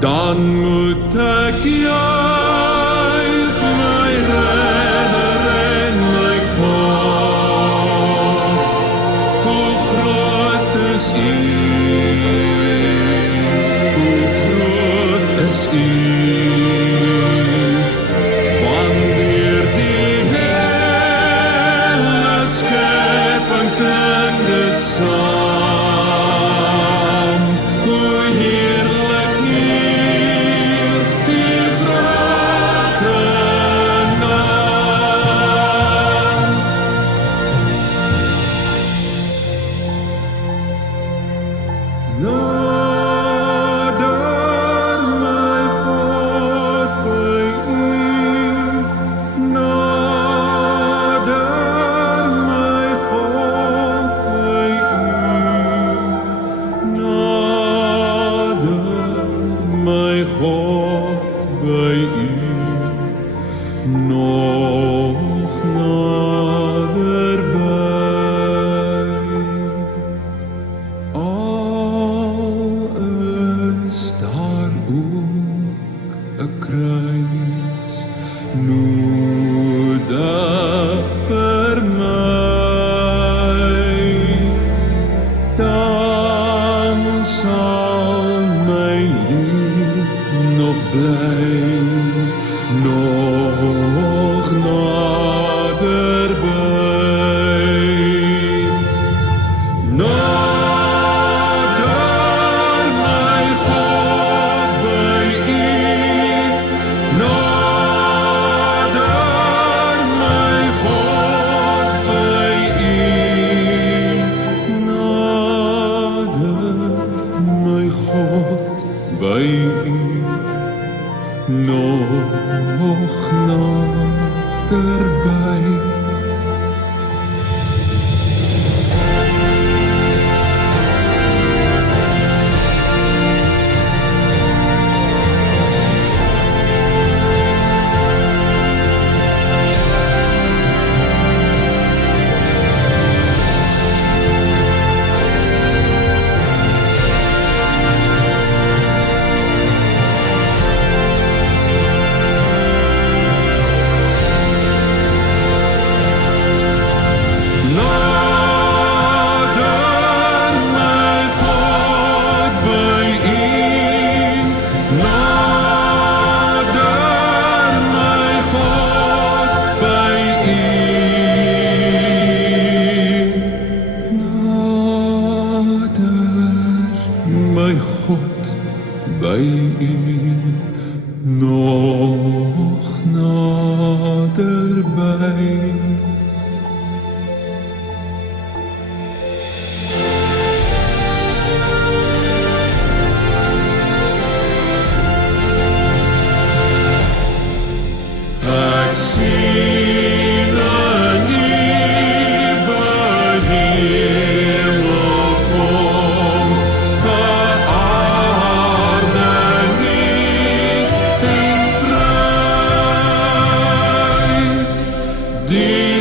dan moet ek juig my redder en my God. Hoe groot is U, hoe groot is U, want deur die hele skepping klink dit saam, hoe heerlik hier die grote naam. Nader my God by U, nader my God by U, nader my God by U, nog naderby. Al is daar ook 'n kruis nodig vir my, dan sal my lied nog bly, nog naderby. Nader my God by U, nader my God by U, nader my God by U, nog naderby. Nader my God by U, nader my God by U, nader my God by U, nog naderby. Ek sien 'n nuwe hemel kom, 'n aarde nuut en vry. Die